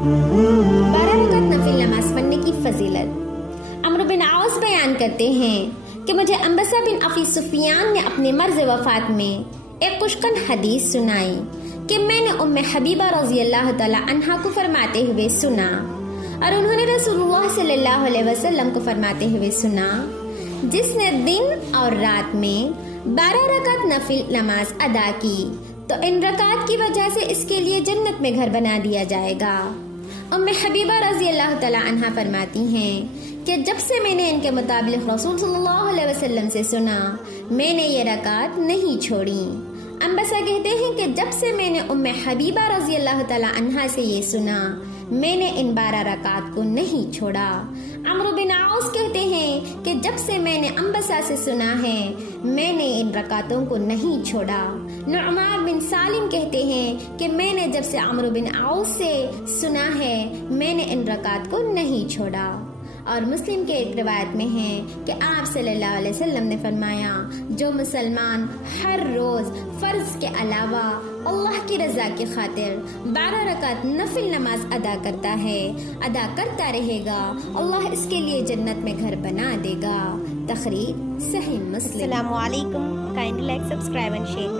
12 रकात नफिल नमाज पढ़ने की फजीलत। अम्र बिन आउस बयान करते हैं कि मुझे अंबसा बिन अफी सुफियान ने अपने मर्ज़ वफ़ात में एक खुशकन हदीस सुनाई कि मैंने उम्मे हबीबा रज़ी अल्लाह तआला अन्हा को फरमाते हुए सुना और उन्होंने रसूलुल्लाह सल्लल्लाहु अलैहि वसल्लम को फरमाते हुए सुना, जिसने दिन और रात में 12 रकात नफिल नमाज अदा की तो इन रकात की वजह से इसके लिए जन्नत में घर बना दिया जाएगा। उम्मे हबीबा रज़ी अल्लाह तआला अन्हा फरमाती हैं कि जब से मैंने इनके मुताबिक रसूल सल्लल्लाहु अलैहि वसल्लम से सुना, मैंने ये रकात नहीं छोड़ी। अंबसा कहते हैं कि जब से मैंने उम्मे हबीबा रज़ी अल्लाह तआला अन्हा से ये सुना, मैंने इन 12 रकात को नहीं छोड़ा। अम्र बिन आउस कहते हैं कि जब से मैंने अंबसा से सुना है, मैंने इन रकातों को नहीं छोड़ा। नुअमान बिन सालिम कहते हैं कि मैंने जब से अम्र बिन आउस से सुना है, मैंने इन रकात को नहीं छोड़ा। और मुस्लिम के एक रिवायत में है कि आप सल्लल्लाहु अलैहि वसल्लम ने फरमाया, जो मुसलमान हर रोज़ फ़र्ज़ के अलावा अल्लाह की रज़ा की खातिर 12 रकात नफिल नमाज अदा करता रहेगा, अल्लाह इसके लिए जन्नत में घर बना देगा। तखरीर सही मुस्लिम। Assalamualaikum. Kindly like, subscribe and share.